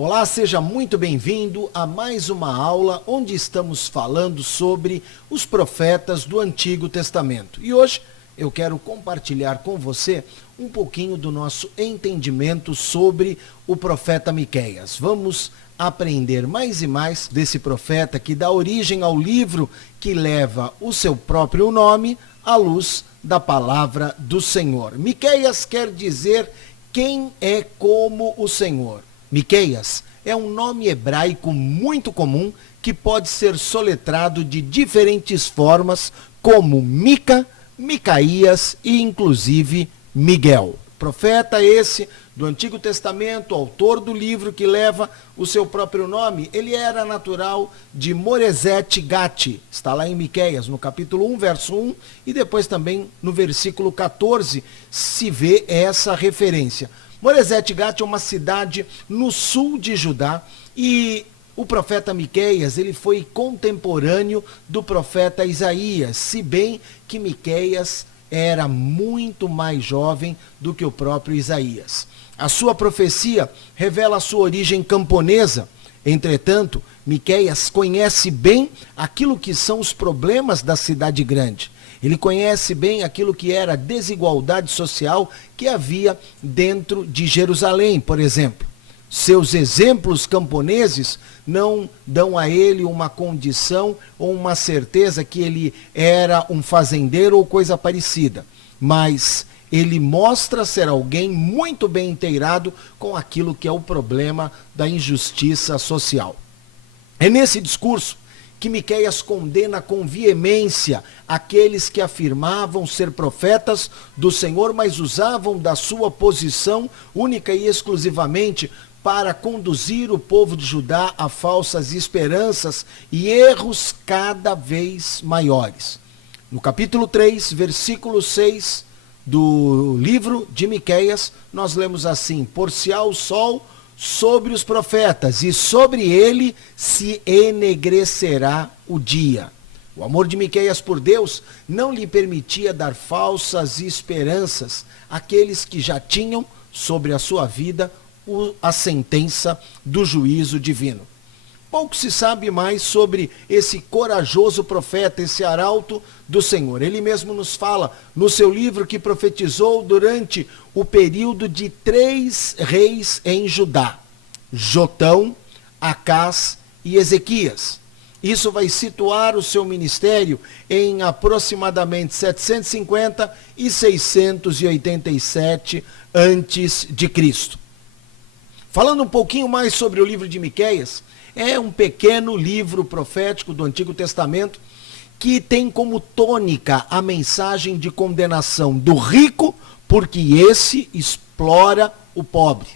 Olá, seja muito bem-vindo a mais uma aula onde estamos falando sobre os profetas do Antigo Testamento. E hoje eu quero compartilhar com você um pouquinho do nosso entendimento sobre o profeta Miqueias. Vamos aprender mais e mais desse profeta que dá origem ao livro que leva o seu próprio nome à luz da palavra do Senhor. Miqueias quer dizer quem é como o Senhor. Miqueias é um nome hebraico muito comum que pode ser soletrado de diferentes formas, como Mica, Micaías e inclusive Miguel. Profeta esse do Antigo Testamento, autor do livro que leva o seu próprio nome, ele era natural de Moresete Gate. Está lá em Miqueias, no capítulo 1, verso 1, e depois também no versículo 14 se vê essa referência. Moresete Gate é uma cidade no sul de Judá e o profeta Miqueias, ele foi contemporâneo do profeta Isaías, se bem que Miqueias era muito mais jovem do que o próprio Isaías. A sua profecia revela a sua origem camponesa. Entretanto, Miqueias conhece bem aquilo que são os problemas da cidade grande. Ele conhece bem aquilo que era a desigualdade social que havia dentro de Jerusalém, por exemplo. Seus exemplos camponeses não dão a ele uma condição ou uma certeza que ele era um fazendeiro ou coisa parecida, mas ele mostra ser alguém muito bem inteirado com aquilo que é o problema da injustiça social. É nesse discurso que Miqueias condena com veemência aqueles que afirmavam ser profetas do Senhor, mas usavam da sua posição única e exclusivamente para conduzir o povo de Judá a falsas esperanças e erros cada vez maiores. No capítulo 3, versículo 6 do livro de Miqueias, nós lemos assim: por-se-á o sol sobre os profetas, e sobre ele se enegrecerá o dia. O amor de Miqueias por Deus não lhe permitia dar falsas esperanças àqueles que já tinham sobre a sua vida a sentença do juízo divino. Pouco se sabe mais sobre esse corajoso profeta, esse arauto do Senhor. Ele mesmo nos fala no seu livro que profetizou durante o período de 3 reis em Judá: Jotão, Acás e Ezequias. Isso vai situar o seu ministério em aproximadamente 750 e 687 antes de Cristo. Falando um pouquinho mais sobre o livro de Miqueias, é um pequeno livro profético do Antigo Testamento que tem como tônica a mensagem de condenação do rico, porque esse explora o pobre.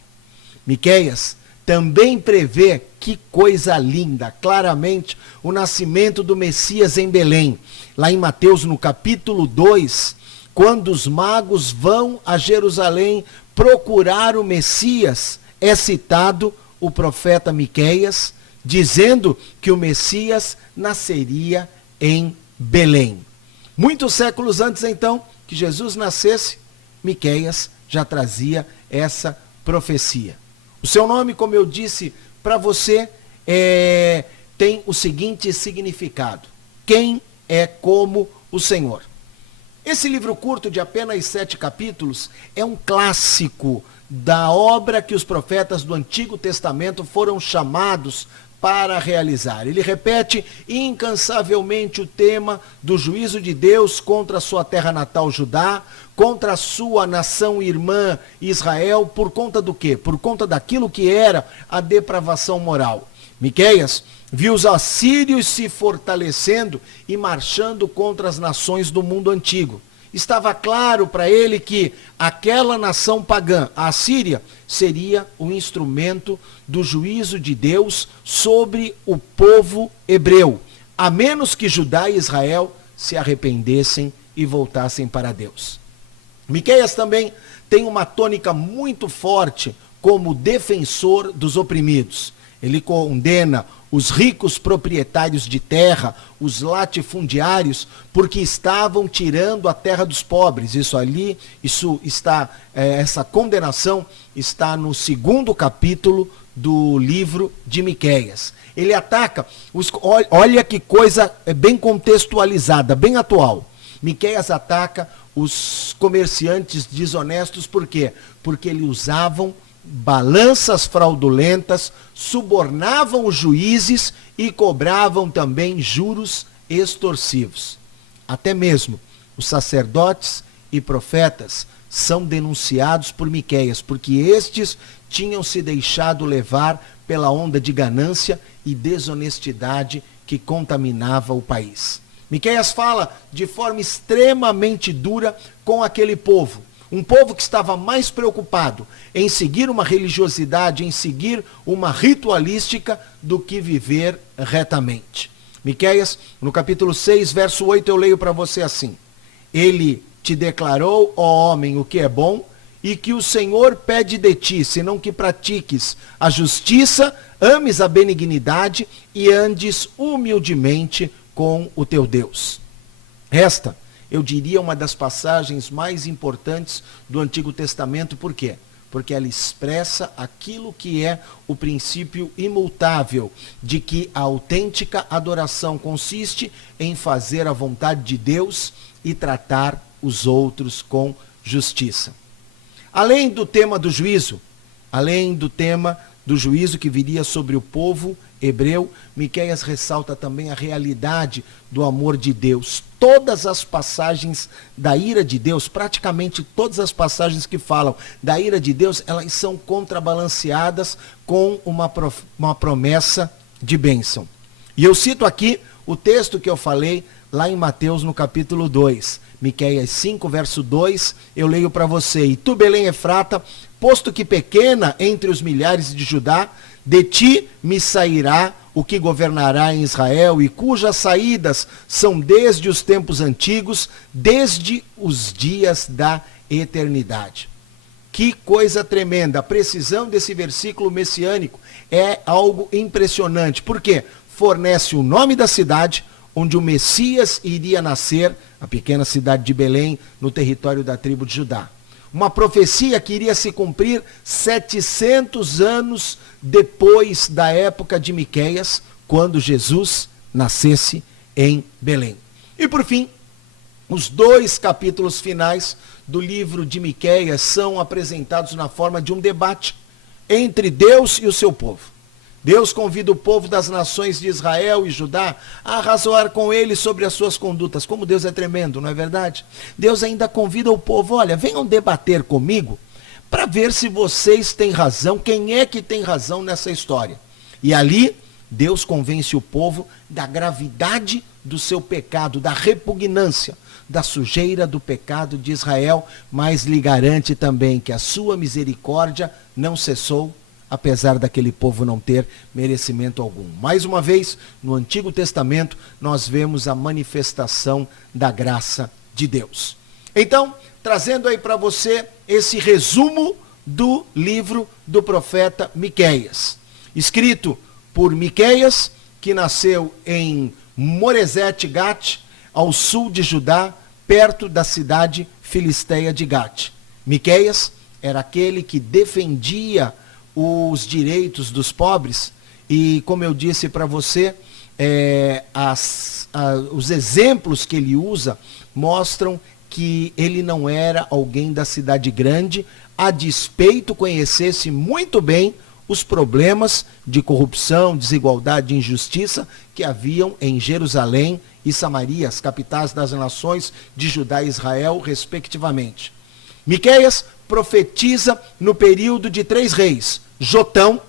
Miqueias também prevê, que coisa linda, claramente, o nascimento do Messias em Belém. Lá em Mateus, no capítulo 2, quando os magos vão a Jerusalém procurar o Messias, é citado o profeta Miqueias, dizendo que o Messias nasceria em Belém. Muitos séculos antes, então, que Jesus nascesse, Miqueias já trazia essa profecia. O seu nome, como eu disse para você, tem o seguinte significado: quem é como o Senhor. Esse livro curto de apenas 7 capítulos é um clássico da obra que os profetas do Antigo Testamento foram chamados para realizar. Ele repete incansavelmente o tema do juízo de Deus contra a sua terra natal Judá, contra a sua nação irmã Israel, por conta do quê? Por conta daquilo que era a depravação moral. Miqueias viu os assírios se fortalecendo e marchando contra as nações do mundo antigo. Estava claro para ele que aquela nação pagã, a Assíria, seria o instrumento do juízo de Deus sobre o povo hebreu, a menos que Judá e Israel se arrependessem e voltassem para Deus. Miqueias também tem uma tônica muito forte como defensor dos oprimidos. ele condena os ricos proprietários de terra, os latifundiários, porque estavam tirando a terra dos pobres. Essa condenação está no 2º capítulo do livro de Miqueias. Ele ataca, olha que coisa bem contextualizada, bem atual. Miqueias ataca os comerciantes desonestos, por quê? Porque eles usavam balanças fraudulentas, subornavam os juízes e cobravam também juros extorsivos. Até mesmo os sacerdotes e profetas são denunciados por Miqueias, porque estes tinham se deixado levar pela onda de ganância e desonestidade que contaminava o país. Miqueias fala de forma extremamente dura com aquele povo. Um povo que estava mais preocupado em seguir uma religiosidade, em seguir uma ritualística, do que viver retamente. Miqueias, no capítulo 6, verso 8, eu leio para você assim: Ele te declarou, ó homem, o que é bom, e que o Senhor pede de ti, senão que pratiques a justiça, ames a benignidade e andes humildemente com o teu Deus. Esta, eu diria, uma das passagens mais importantes do Antigo Testamento. Por quê? Porque ela expressa aquilo que é o princípio imutável de que a autêntica adoração consiste em fazer a vontade de Deus e tratar os outros com justiça. Além do tema do juízo, que viria sobre o povo hebreu, Miqueias ressalta também a realidade do amor de Deus. Todas as passagens da ira de Deus, praticamente todas as passagens que falam da ira de Deus, elas são contrabalanceadas com uma promessa de bênção. E eu cito aqui o texto que eu falei lá em Mateus, no capítulo 2. Miqueias 5, verso 2, eu leio para você: E tu, Belém Efrata, posto que pequena entre os milhares de Judá, de ti me sairá o que governará em Israel, e cujas saídas são desde os tempos antigos, desde os dias da eternidade. Que coisa tremenda! A precisão desse versículo messiânico é algo impressionante. Por quê? Fornece o nome da cidade onde o Messias iria nascer, a pequena cidade de Belém, no território da tribo de Judá. Uma profecia que iria se cumprir 700 anos depois da época de Miqueias, quando Jesus nascesse em Belém. E por fim, os 2 capítulos finais do livro de Miqueias são apresentados na forma de um debate entre Deus e o seu povo. Deus convida o povo das nações de Israel e Judá a razoar com ele sobre as suas condutas. Como Deus é tremendo, não é verdade? Deus ainda convida o povo: olha, venham debater comigo para ver se vocês têm razão, quem é que tem razão nessa história. E ali, Deus convence o povo da gravidade do seu pecado, da repugnância, da sujeira do pecado de Israel, mas lhe garante também que a sua misericórdia não cessou, apesar daquele povo não ter merecimento algum. Mais uma vez, no Antigo Testamento, nós vemos a manifestação da graça de Deus. Então, trazendo aí para você esse resumo do livro do profeta Miqueias, escrito por Miqueias, que nasceu em Moresete Gat, ao sul de Judá, perto da cidade filisteia de Gat. Miqueias era aquele que defendia os direitos dos pobres, e como eu disse para você, os exemplos que ele usa mostram que ele não era alguém da cidade grande, a despeito conhecesse muito bem os problemas de corrupção, desigualdade e injustiça que haviam em Jerusalém e Samaria, as capitais das nações de Judá e Israel, respectivamente. Miqueias profetiza no período de 3 reis: Jotão,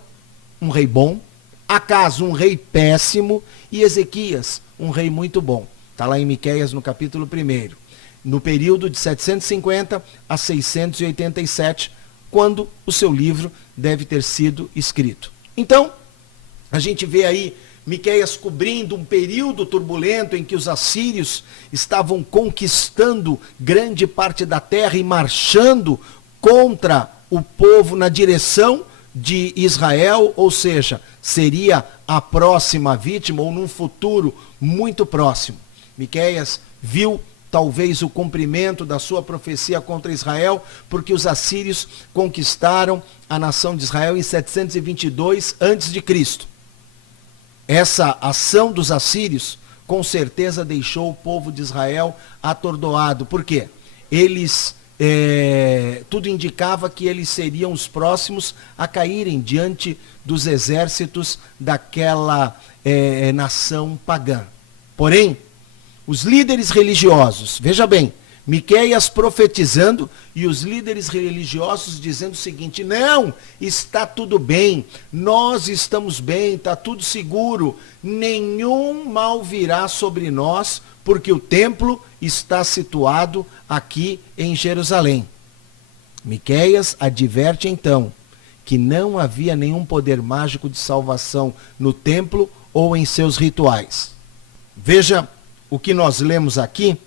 um rei bom; Acaz, um rei péssimo; e Ezequias, um rei muito bom. Está lá em Miqueias, no capítulo 1, no período de 750 a 687, quando o seu livro deve ter sido escrito. Então, a gente vê aí Miqueias cobrindo um período turbulento em que os assírios estavam conquistando grande parte da terra e marchando contra o povo na direção de Israel, ou seja, seria a próxima vítima ou num futuro muito próximo. Miqueias viu talvez o cumprimento da sua profecia contra Israel, porque os assírios conquistaram a nação de Israel em 722 a.C. Essa ação dos assírios com certeza deixou o povo de Israel atordoado. Por quê? Tudo indicava que eles seriam os próximos a caírem diante dos exércitos daquela nação pagã. Porém, os líderes religiosos, veja bem, Miqueias profetizando e os líderes religiosos dizendo o seguinte: não, está tudo bem, nós estamos bem, está tudo seguro, nenhum mal virá sobre nós, porque o templo está situado aqui em Jerusalém. Miqueias adverte então que não havia nenhum poder mágico de salvação no templo ou em seus rituais. Veja o que nós lemos aqui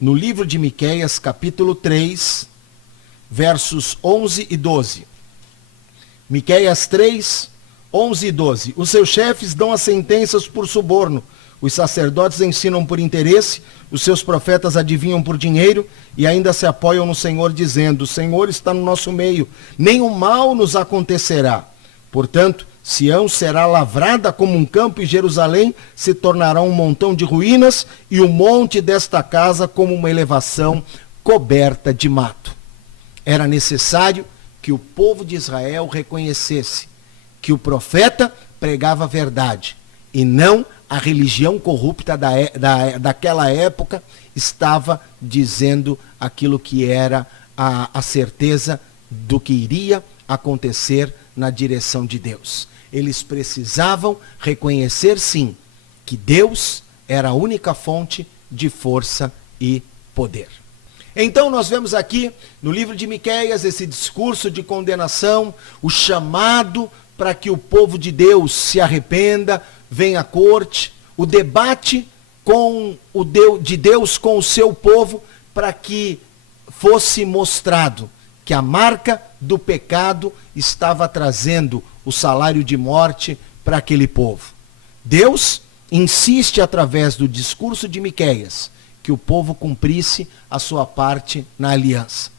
no livro de Miqueias, capítulo 3, versos 11 e 12. Miqueias 3, 11 e 12. Os seus chefes dão as sentenças por suborno, os sacerdotes ensinam por interesse, os seus profetas adivinham por dinheiro e ainda se apoiam no Senhor, dizendo: o Senhor está no nosso meio, nenhum mal nos acontecerá. Portanto, Sião será lavrada como um campo e Jerusalém se tornará um montão de ruínas e o monte desta casa como uma elevação coberta de mato. Era necessário que o povo de Israel reconhecesse que o profeta pregava a verdade e não a religião corrupta daquela época estava dizendo aquilo que era a certeza do que iria acontecer na direção de Deus. Eles precisavam reconhecer, sim, que Deus era a única fonte de força e poder. Então nós vemos aqui no livro de Miqueias esse discurso de condenação, o chamado para que o povo de Deus se arrependa, venha à corte, o debate de Deus com o seu povo para que fosse mostrado que a marca do pecado estava trazendo o salário de morte para aquele povo. Deus insiste através do discurso de Miqueias que o povo cumprisse a sua parte na aliança.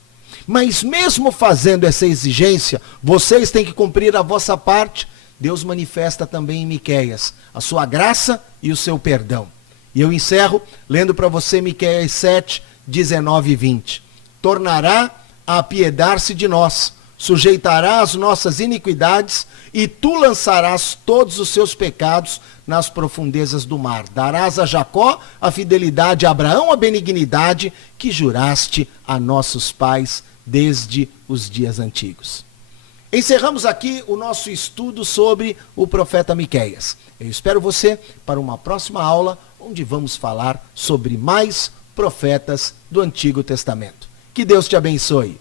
Mas mesmo fazendo essa exigência, vocês têm que cumprir a vossa parte, Deus manifesta também em Miqueias a sua graça e o seu perdão. E eu encerro lendo para você Miqueias 7, 19 e 20. Tornará a apiedar-se de nós, sujeitará as nossas iniquidades e tu lançarás todos os seus pecados nas profundezas do mar. Darás a Jacó a fidelidade, a Abraão a benignidade que juraste a nossos pais desde os dias antigos. Encerramos aqui o nosso estudo sobre o profeta Miqueias. Eu espero você para uma próxima aula, onde vamos falar sobre mais profetas do Antigo Testamento. Que Deus te abençoe.